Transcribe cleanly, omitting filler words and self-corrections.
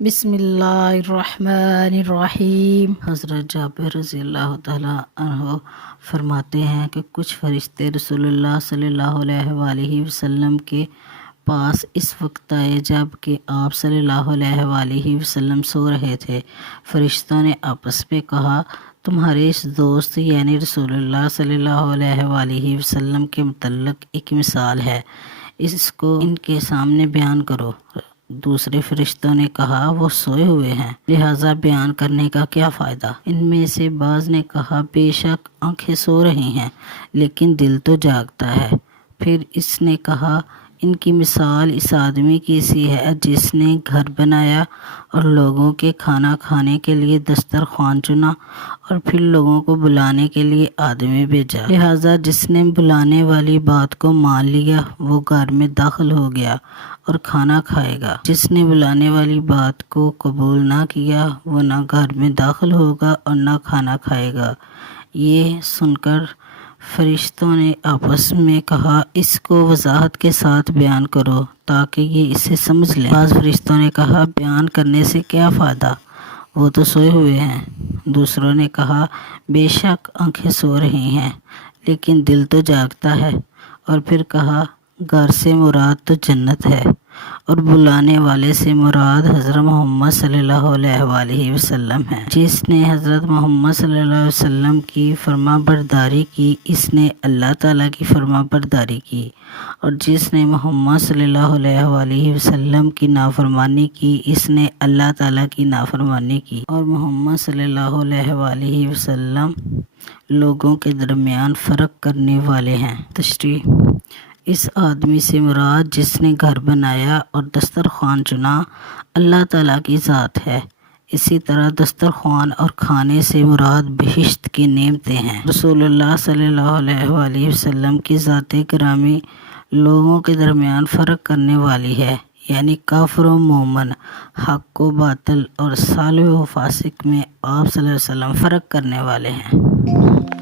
بسم اللہ الرحمن الرحیم۔ حضرت جابر رضی اللہ تعالیٰ عنہ فرماتے ہیں کہ کچھ فرشتے رسول اللہ صلی اللہ علیہ وآلہ وسلم کے پاس اس وقت آئے جب کہ آپ صلی اللہ علیہ وآلہ وسلم سو رہے تھے۔ فرشتوں نے آپس میں کہا، تمہارے اس دوست یعنی رسول اللہ صلی اللہ علیہ وآلہ وسلم کے متعلق ایک مثال ہے، اس کو ان کے سامنے بیان کرو۔ دوسرے فرشتوں نے کہا، وہ سوئے ہوئے ہیں، لہٰذا بیان کرنے کا کیا فائدہ؟ ان میں سے بعض نے کہا، بے شک آنکھیں سو رہی ہیں لیکن دل تو جاگتا ہے۔ پھر اس نے کہا، ان کی مثال اس آدمی کی سی ہے جس نے گھر بنایا اور لوگوں کے کھانا کھانے کے لیے دسترخوان چنا اور پھر لوگوں کو بلانے کے لیے آدمی بھیجا، لہٰذا جس نے بلانے والی بات کو مان لیا وہ گھر میں داخل ہو گیا اور کھانا کھائے گا، جس نے بلانے والی بات کو قبول نہ کیا وہ نہ گھر میں داخل ہوگا اور نہ کھانا کھائے گا۔ یہ سن کر فرشتوں نے آپس میں کہا، اس کو وضاحت کے ساتھ بیان کرو تاکہ یہ اسے سمجھ لیں۔ بعض فرشتوں نے کہا، بیان کرنے سے کیا فائدہ، وہ تو سوئے ہوئے ہیں۔ دوسروں نے کہا، بے شک آنکھیں سو رہی ہیں لیکن دل تو جاگتا ہے۔ اور پھر کہا، گھر سے مراد تو جنت ہے اور بلانے والے سے مراد حضرت محمد صلی اللہ علیہ وآلہ وسلم ہے۔ جس نے حضرت محمد صلی اللہ علیہ وسلم کی فرما برداری کی اس نے اللہ تعالیٰ کی فرما برداری کی، اور جس نے محمد صلی اللہ علیہ وآلہ وسلم کی نافرمانی کی اس نے اللہ تعالیٰ کی نافرمانی کی۔ اور محمد صلی اللہ علیہ وآلہ وسلم لوگوں کے درمیان فرق کرنے والے ہیں۔ تشریح: اس آدمی سے مراد جس نے گھر بنایا اور دسترخوان چنا اللہ تعالیٰ کی ذات ہے۔ اسی طرح دسترخوان اور کھانے سے مراد بہشت کی نعمتیں ہیں۔ رسول اللہ صلی اللہ علیہ وآلہ وسلم کی ذات گرامی لوگوں کے درمیان فرق کرنے والی ہے، یعنی کافر و مومن، حق و باطل اور صالح و فاسق میں آپ صلی اللہ علیہ وسلم فرق کرنے والے ہیں۔